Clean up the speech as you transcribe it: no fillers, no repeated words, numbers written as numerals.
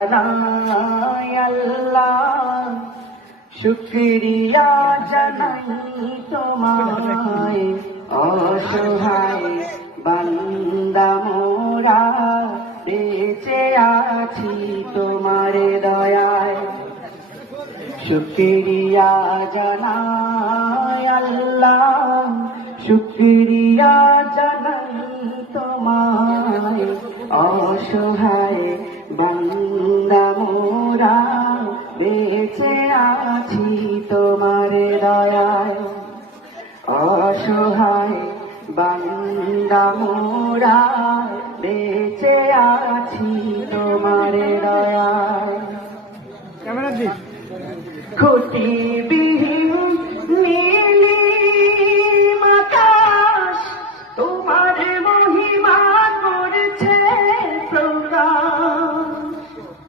জানাই আল্লাহ, শুকরিয়া জানাই তোমায়। অসহায় বান্দা মোরা বেঁচে আছি তোমার দয়ায়। শুকরিয়া জানাই আল্লাহ, শুকরিয়া জানাই তোমায়। অসহায় বান্দা মোরা বেঁচে আছি তোমার দয়ায়। অসহায় বান্দা মোরা বেঁচে আছি তোমার দয়ায়। খুঁটি